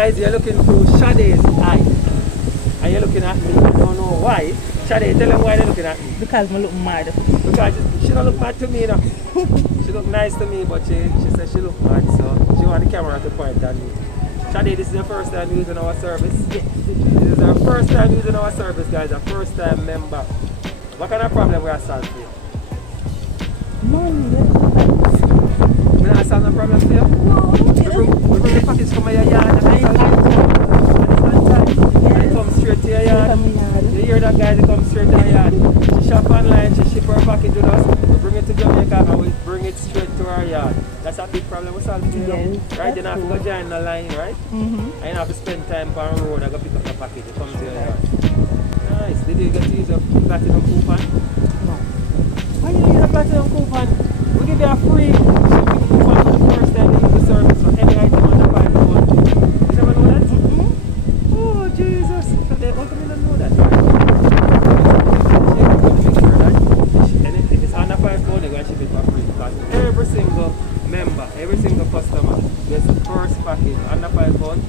Guys, you're looking through Sade's eye. And you're looking at me. I don't know why. Sade, tell them why they're looking at me. Because I look mad. Because she don't look mad to me, you know. She look nice to me, but she said she look mad, so she want the camera to point at me. Sade, this is your first time using our service? Yes. This is our first time using our service, guys. Our first time member. What kind of problem we are solving for you? Money. We not solve no problem for you? No. We bring the package from your yard and it's on time. And it comes straight to your yard. You hear that, guys? It comes straight to your yard. She shop online, she ship her package with us. We bring it to Jamaica and we bring it straight to our yard. That's a big problem we solve for you. Yes, Right? You don't have to go join the line, right? And you don't have to spend time on the road and go pick up the package. It comes to your yard. Nice. Did you get to use your platinum coupon? No. Why you use a platinum coupon? We give you a free shipping coupon for the first time you use the service for any item under 5 pounds. You never know that? Oh, Jesus. So they how come you don't know that? You have to make sure that if it's under 5 pounds, they're going to ship it for free. Because every single member, every single customer gets the first package under 5 pounds,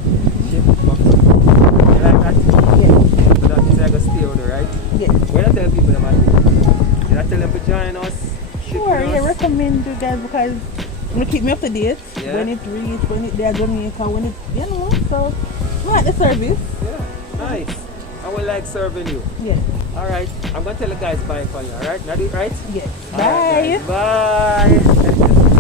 ship for free. You like that? Yes. So that means I got to stay on the right? Yes. When I tell people about it, did I tell them to join us? Sure, yeah, recommend you guys because you keep me up to date. Yeah. When it reach, when it there Jamaica, when it you know, so I like the service. Yeah, nice. I will like serving you. Yes. Alright, I'm gonna tell the guys bye for you, alright? Not it, right? Yes. All right, Bye. guys, bye.